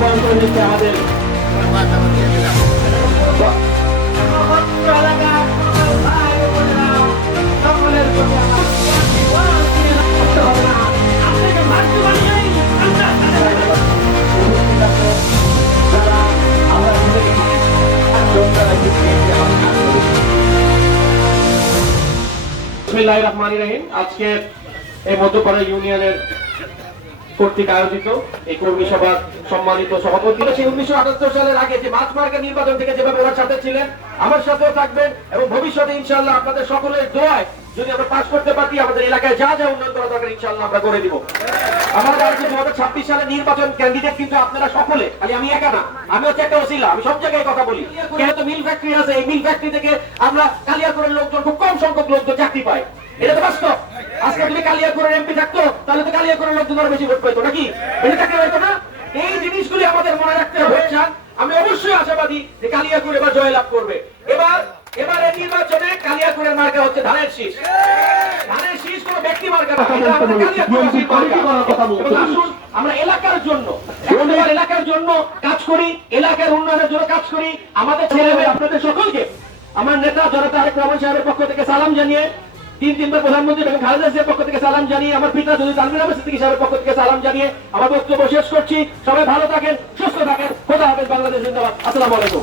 বরণ করে নিচ্ছে আমাদের রহিম। আজকে এই মধ্যপাড়া ইউনিয়নের কর্তৃক আয়োজিত এই কর্মী সভার সম্মানিত সভাপতি সেই উনিশশো আটাত্তর সালের আগে যে মার্চ মার্কের নির্বাচন থেকে যেভাবে ওনার সাথে ছিলেন, আমার সাথেও থাকবেন এবং ভবিষ্যতে ইনশাল্লাহ আপনাদের সকলের দোয়ায় যদি আমরা পাশ করতে পারি আমাদের এলাকায় যা যা উন্নয়ন করা দরকার ইনশাল্লাহ আমরা করে দিব। আমার কাছে দু হাজার ছাব্বিশ সালের নির্বাচন ক্যান্ডিডেট কিন্তু আপনারা সকলে, খালি আমি একা না, আমি হচ্ছে একটা ওসিলা, আমি সব জায়গায় কথা বলি। যেহেতু মিল ফ্যাক্টরি আছে, এই মিল ফ্যাক্টরি থেকে আমরা কালিয়াপুরের লোকজন খুব কম সংখ্যক লোকজন চাকরি পায়। এটা তো বাস্তব। আজকে যদি কালিয়াপুরের এমপি থাকতো তাহলে তো কালিয়াপুরের লোকজন আরও বেশি ভোট পেতো নাকি? চাকরি হইতো না? এই জিনিসগুলি আমাদের মনে রাখতে হবে আমি অবশ্যই আশাবাদী যে কালিয়াপুর এবার জয়লাভ করবে। এবার এবার নির্বাচনে কালিয়াপুরের মার্কা হচ্ছে ধানের শীষ। ধানের শীষ কোনো ব্যক্তি মার্কা না এটা আমাদের আমরা এলাকার জন্য এলাকার জন্য কাজ করি এলাকার উন্নয়নের জন্য কাজ করি। আমাদের ছেলে আপনাদের সকলকে আমার নেতা জনতা আরেক রহমান সাহেবের পক্ষ থেকে সালাম জানিয়ে তিন তিনবার প্রধানমন্ত্রী এবং খালেদা জিয়ার পক্ষ থেকে সালাম জানিয়ে, আমার পিতা যদি তানভীর আহমেদ সিদ্দিকী সাহেবের পক্ষ থেকে সালাম জানিয়ে আমার বক্তব্য শেষ করছি। সবাই ভালো থাকেন, সুস্থ থাকেন। খোদা হাফেজ, বাংলাদেশ জিন্দাবাদ। আসসালামু আলাইকুম।